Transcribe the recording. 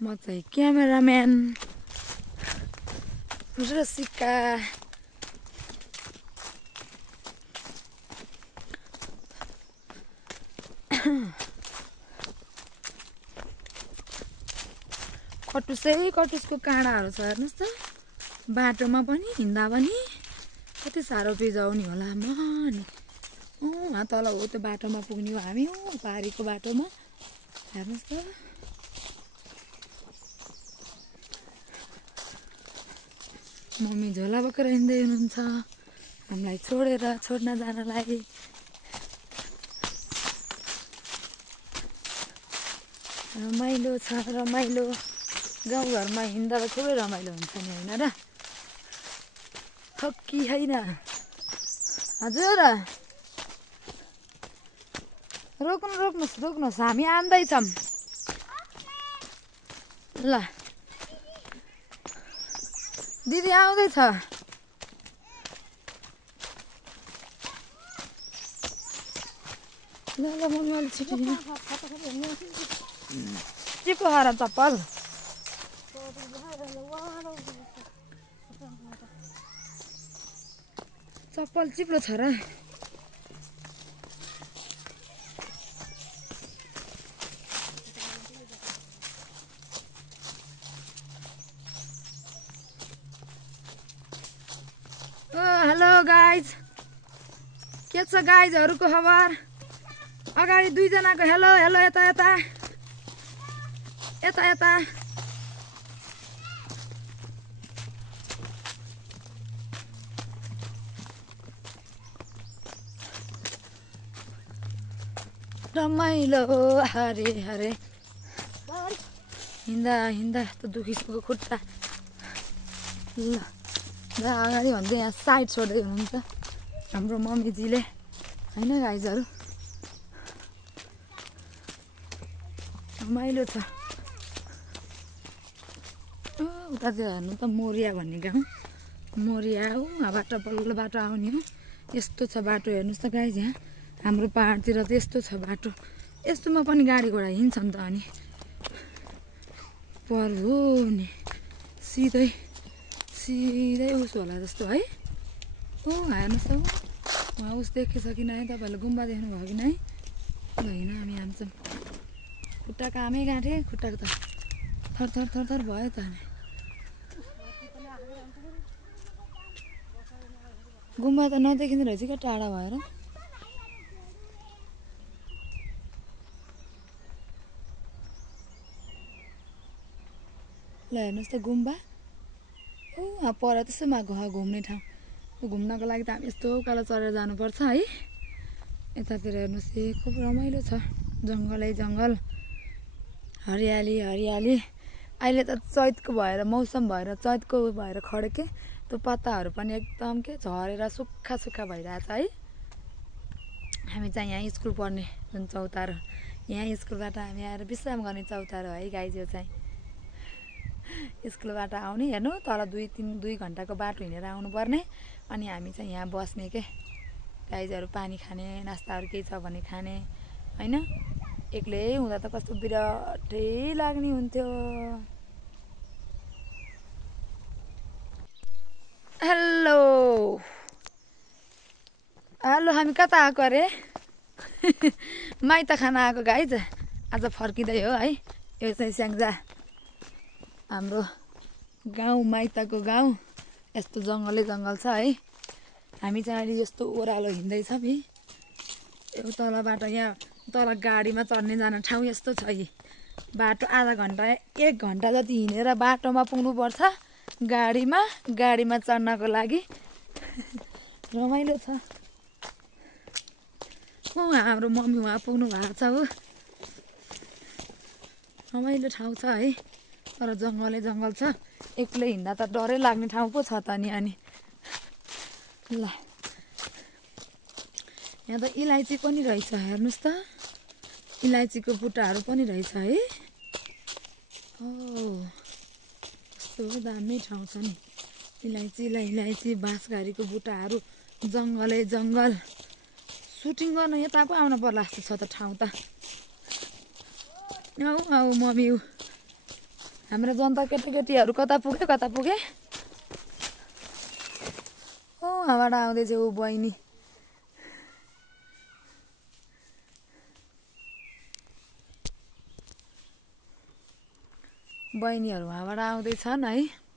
म चाहिँ क्यामेराम्यान रसिका। कटुसको काँडाहरू छ हेर्नुहोस् त। बाटोमा पनि हिँड्दा पनि कति साह्रो बिजाउने होला म नि। वहाँ तल हो त्यो बाटोमा पुग्ने हो हामी, पारीको बाटोमा हेर्नुहोस् त। मम्मी झोला बोकेर हिँड्दै हुनुहुन्छ हामीलाई छोड्न जानलाई। रमाइलो छ रमाइलो। गाउँघरमा हिँड्दा त खुबै रमाइलो हुन्छ नि होइन र? हो कि होइन? हजुर रोक्नुहोस् हामी आउँदैछौँ ल। दिदी आउँदैछ। ल मम्मी अलिक छिटो चिप्लो खाएर चप्पल। चप्पल चिप्लो छ र? हेलो गाइज, के छ गाइजहरूको खबर? अगाडि दुईजनाको हेलो हेलो। यता यता यता यता। रमाइलो हरे हरे। हिँड्दा त दुखिसक्यो खुट्टा। ल अगाडि भन्दै यहाँ साइड छोड्दै हुनुहुन्छ हाम्रो मम्मीजीले होइन गाइजहरू। रमाइलो छ। उतातिर हेर्नु त मोरिया भन्ने गाउँ। मोरिया उहाँबाट पल्लो बाटो आउने हो। यस्तो छ बाटो हेर्नुहोस् त गाइज। यहाँ हाम्रो पहाडतिर त यस्तो छ बाटो। यस्तोमा पनि गाडी घोडा हिँड्छ नि त। अनि पर हो नि सिधै उस होला जस्तो है। हेर्नुहोस् त उहाँ उस देखेछ कि नै? तपाईँहरूले गुम्बा देख्नुभयो कि नै? होइन हामी हाम्छौँ। खुट्टा कामै गाँठे। खुट्टाको त थर भयो त। गुम्बा त नदेखिँदो रहेछ क्या टाढा भएर। ल हेर्नुहोस् त गुम्बा। पर त्यसो घुम्ने ठाउँ। घुम्नको लागि त हामी यस्तो उकालो चढेर जानुपर्छ है। यतातिर हेर्नुहोस् खुब रमाइलो छ। जङ्गलै जङ्गल, हरियाली हरियाली। अहिले त चैतको भएर मौसम भएर चैतको भएर खड्के त्यो पत्ताहरू पनि एकदम के झरेर सुक्खा भइरहेछ है। हामी चाहिँ यहाँ स्कुल पढ्ने जुन चौतारो, यहाँ स्कुलबाट हामी आएर विश्राम गर्ने चौतारो है गाइज। यो चाहिँ स्कुलबाट आउने हेर्नु तल 2 घन्टाको बाटो हिँडेर आउनुपर्ने। अनि हामी चाहिँ यहाँ बस्ने के गाइजहरू। पानी खाने, नास्ताहरू केही छ भने खाने होइन। एक्लै हुँदा त कस्तो बिराटै लाग्ने हुन्थ्यो। हेलो हामी कता आएको अरे? माइत खाना आएको गाइज। आज फर्किँदै हो है। यो चाहिँ स्याङ्जा हाम्रो गाउँ, माइतको गाउँ। यस्तो जङ्गलै जङ्गल छ है। हामी चाहिँ अहिले यस्तो ओह्रालो हिँड्दैछौँ है। यो तलबाट यहाँ तल गाडीमा चढ्ने जाने ठाउँ यस्तो छ यी। बाटो आधा घन्टा 1 घन्टा जति हिँडेर बाटोमा पुग्नुपर्छ गाडीमा चढ्नको लागि। रमाइलो छ। हाम्रो मम्मी उहाँ पुग्नु भएको छ हो। रमाइलो ठाउँ छ है। तर जङ्गलै जङ्गल छ। एक्लै हिँड्दा त डरै लाग्ने ठाउँ पो छ त नि। अनि ल यहाँ त इलाइची पनि रहेछ हेर्नुहोस् त। इलाइचीको बुट्टाहरू पनि रहेछ है। कस्तो दामी ठाउँ छ नि। इलाइची बाँसघारीको बुट्टाहरू, जङ्गलै जङ्गल। सुटिङ गर्न यता पो आउनु पर्ला जस्तो छ त ठाउँ त। मम्मी हाम्रो जनता केटाकेटीहरू कता पुगे ओ हावाबाट आउँदैछ ऊ बहिनी बहिनीहरू हावाबाट आउँदैछन् है